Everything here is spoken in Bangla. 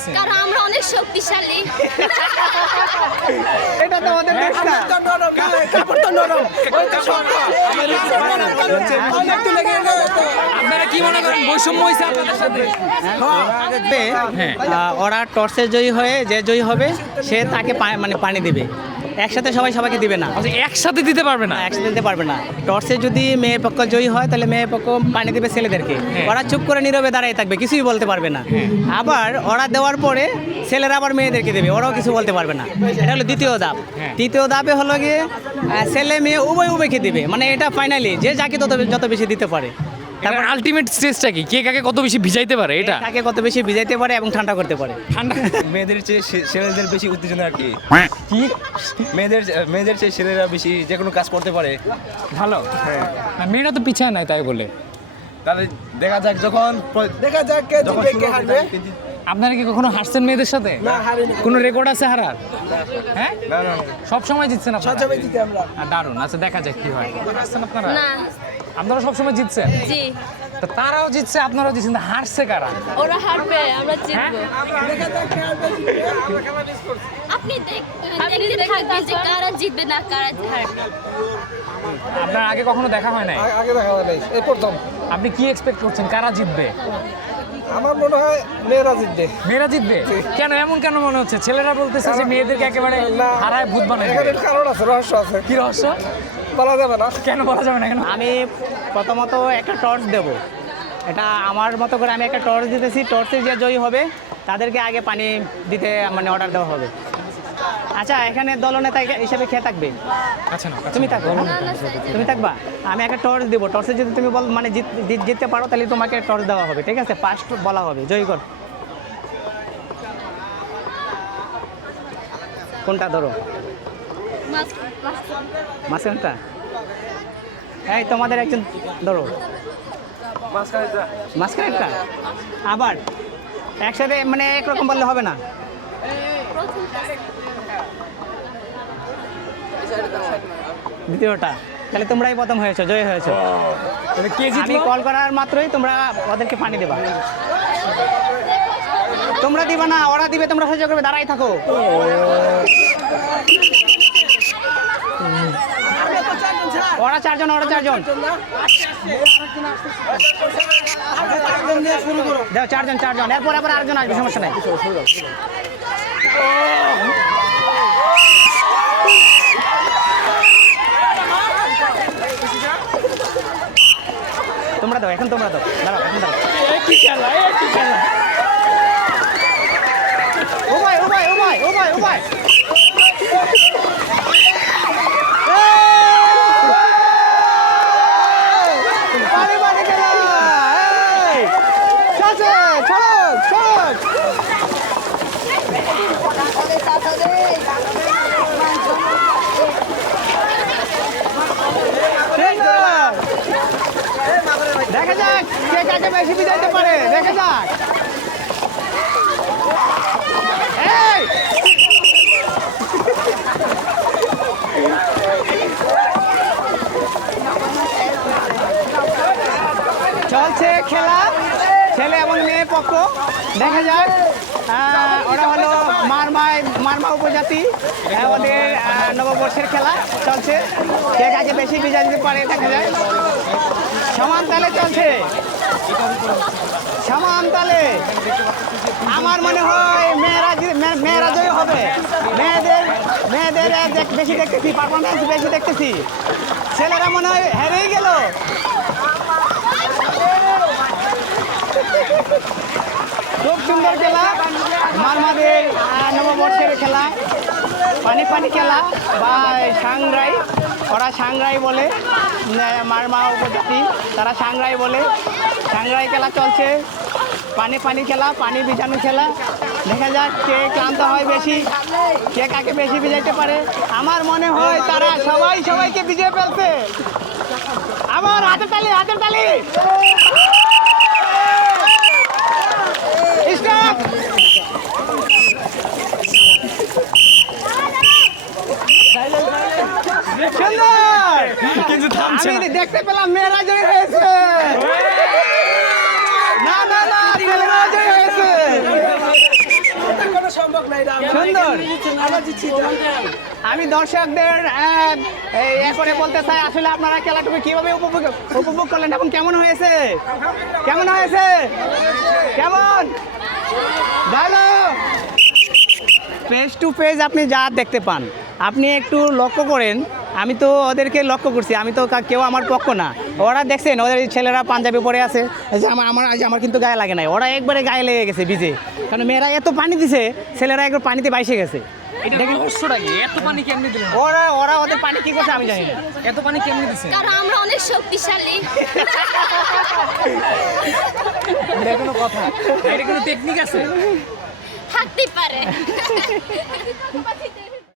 বানাইছেন কারণ আমরা অনেক শক্তিশালী। এটা তো আমাদের দেশ না আপনারা কি মনে করেন বৈষম্য হয়েছে আপনাদের সাথে? হ্যাঁ। ওরা টর্চে জয়ী হয়ে যে জয়ী হবে সে তাকে মানে পানি দিবে। একসাথে সবাই সবাইকে দিবে না। আচ্ছা একসাথে দিতে পারবে না? একসাথে দিতে পারবে না। টর্চে যদি মেয়ে পক্ষ জয়ী হয় তাহলে মেয়ে পক্ষ পানি দেবে ছেলেদেরকে। হ্যাঁ। ওরা চুপ করে নীরবে দাঁড়িয়ে থাকবে কিছুই বলতে পারবে না। আবার ওরা দেওয়ার পরে ছেলেরা আবার মেয়েদেরকে দেবে ওরাও কিছু বলতে পারবে না। এটা হলো দ্বিতীয় ধাপ। হ্যাঁ। তৃতীয় ধাপে হলো গিয়ে ছেলে মেয়ে উভয় উভয়কে দিবে। মানে এটা ফাইনালি যে যাকে তত যত বেশি দিতে পারে। তারপর আলটিমেট স্টেজটা কি? কে কাকে কত বেশি ভিজাইতে পারে? এটা? কাকে কত বেশি ভিজাইতে পারে এবং ঠান্ডা করতে পারে? ঠান্ডা মেয়েদের চেয়ে ছেলেদের বেশি উত্তেজনা আর কি কি? মেয়েদের মেয়েদের চেয়ে ছেলেরা বেশি যে কোনো কাজ করতে পারে। ভালো? হ্যাঁ। মেয়েরা তো পিছায় নাই তাই বলে। তাহলে দেখা যাক যখন দেখা যাক কে জিতবে কে হারবে। আপনারা কি কখনো হারছেন মেয়েদের সাথে? না হারিনি। কোনো রেকর্ড আছে হারার? হ্যাঁ? না না সব সময় জিতছেন আপনারা? সব সময় জিতে আমরা। দারুণ। আচ্ছা দেখা যাক কি হয়। হারছেন আপনারা? না। আপনারা সব সময় জিতছেন? জি। তো তারাও জিতছে আপনারাও জিতছেন। হারছে কারা? ওরা হারবে আমরা হ্যাঁ? জিতবো আপনি দেখ- দেখতে থাকবেন যে কারা জিতবে না কারা হারবে। আপনার আগে কখনো দেখা হয় নাই? আগে দেখা হয় নাই। এই প্রথম আপনি কি এক্সপেক্ট করছেন? কারা জিতবে? আমার মনে হয় মেয়েরা জিতবে। মেয়েরা জিতবে? কেন এমন কেন মনে হচ্ছে? ছেলেরা বলতেছে যে মেয়েদেরকে একেবারে। হারায় ভূত বানায় এখানে। কারণ আছে রহস্য আছে। কি রহস্য? বলা যাবে না। কেন বলা যাবে না কেন? আমি প্রথমত একটা টর্চ দেব। এটা আমার মতো করে আমি একটা টর্চ দিতেছি। টর্চে যে জয়ী হবে তাদেরকে আগে পানি দিতে মানে অর্ডার দেওয়া হবে। আচ্ছা এখানে দলনেতা হিসেবে খেয়ে থাকবে? আচ্ছা না তুমি থাকবে না না স্যার তুমি থাকবা? আমি একটা টর্চ দেবো। টর্চে যদি তুমি বল মানে জিত- জিত- জিততে পারো তাহলে তোমাকে টর্চ দেওয়া হবে ঠিক আছে? ফার্স্ট বলা হবে। জয়ী কর। কোনটা ধরো? মাস- মাস- মাঝখানটা? এই তোমাদের একজন ধরো। মাঝখানেরটা? আবার। একসাথে মানে একরকম বললে হবে না। দ্বিতীয়টা। তাহলে তোমরাই প্রথম হয়েছো জয় হয়েছো। আমি কল করার মাত্রই তোমরা ওদেরকে পানি দেবা। তোমরা দিবা না ওরা দিবে তোমরা সহ্য করবে দাঁড়াই থাকো। ওরা চারজন ওরা চারজন। দেখো চারজন চারজন। এরপর আবার আরেকজন আসবে সমস্যা নাই। তোমরা দাও এখন তোমরা দাও দাঁড়াও এখন দাও উভয় উভয় উভয় উভয় উভয় পানি পানি খেলা এই! চলছে ছাড়ো ছাড়ো ঠিক আছে। বেশি বিজাইতে পারে। দেখা যাক! চলছে খেলা ছেলে এবং মেয়ে পক্ষ। দেখা যাক। ওরা হলো মারমাই, মারমা উপজাতি। ওদের নববর্ষের খেলা চলছে। কে কাকে বেশি বিজয় দিতে পারে দেখা যায়। সমান তালে চলছে। সমান তালে। আমার মনে হয় মেয়েরা মেয়েরা জয় হবে। মেয়েদের মেয়েদের বেশি দেখতেছি পারফরমেন্স বেশি দেখতেছি। ছেলেরা মনে হয় হেরেই গেল। মারমাদের নববর্ষের খেলা পানি পানি খেলা বা সাংরাই ওরা সাংরাই বলে উম, মারমা উপজাতি তারা সাংরাই বলে। সাংরাই খেলা চলছে পানি পানি খেলা পানি বিজানো খেলা। দেখা যাক কে ক্লান্ত হয় বেশি কে কাকে বেশি ভিজাইতে পারে। আমার মনে হয় তারা সবাই সবাইকে ভিজিয়ে ফেলছে। আমার হাতের তালি হাতের তালি স্টপ সুন্দর কিন্তু থামছে আমি না দেখতে পেলাম মেয়েরা জয় হয়েছে। না না না ছেলেরা জয় হয়েছে। আমি দর্শকদের আহ, এই এ করে বলতে চাই আসলে আপনারা খেলাটুকু কীভাবে উপভোগ উপভোগ করলেন এবং কেমন হয়েছে? কেমন হয়েছে? কেমন? ভালো? ফেস টু ফেস আপনি যা দেখতে পান আপনি একটু লক্ষ্য করেন আমি তো ওদেরকে লক্ষ্য করছি আমি তো কেউ আমার পক্ষ না। ওরা দেখছেন ওদের ছেলেরা পাঞ্জাবি পরে আছে। যে আমার আমার আজ আমার কিন্তু গায়ে লাগে নাই। ওরা একবারে গায়ে লেগে গেছে ভিজে। কারণ মেয়েরা এত পানি দিছে ছেলেরা একবার পানিতে বাইসে গেছে। এত পানি কেমনে ওরা ওরা ওদের পানি কি করছে আমি জানি এত পানি কেমনে দিছে? কারণ আমরা অনেক শক্তিশালী। এটা কোনো কথা। এটা কোনো টেকনিক আছে? থাকতে পারে।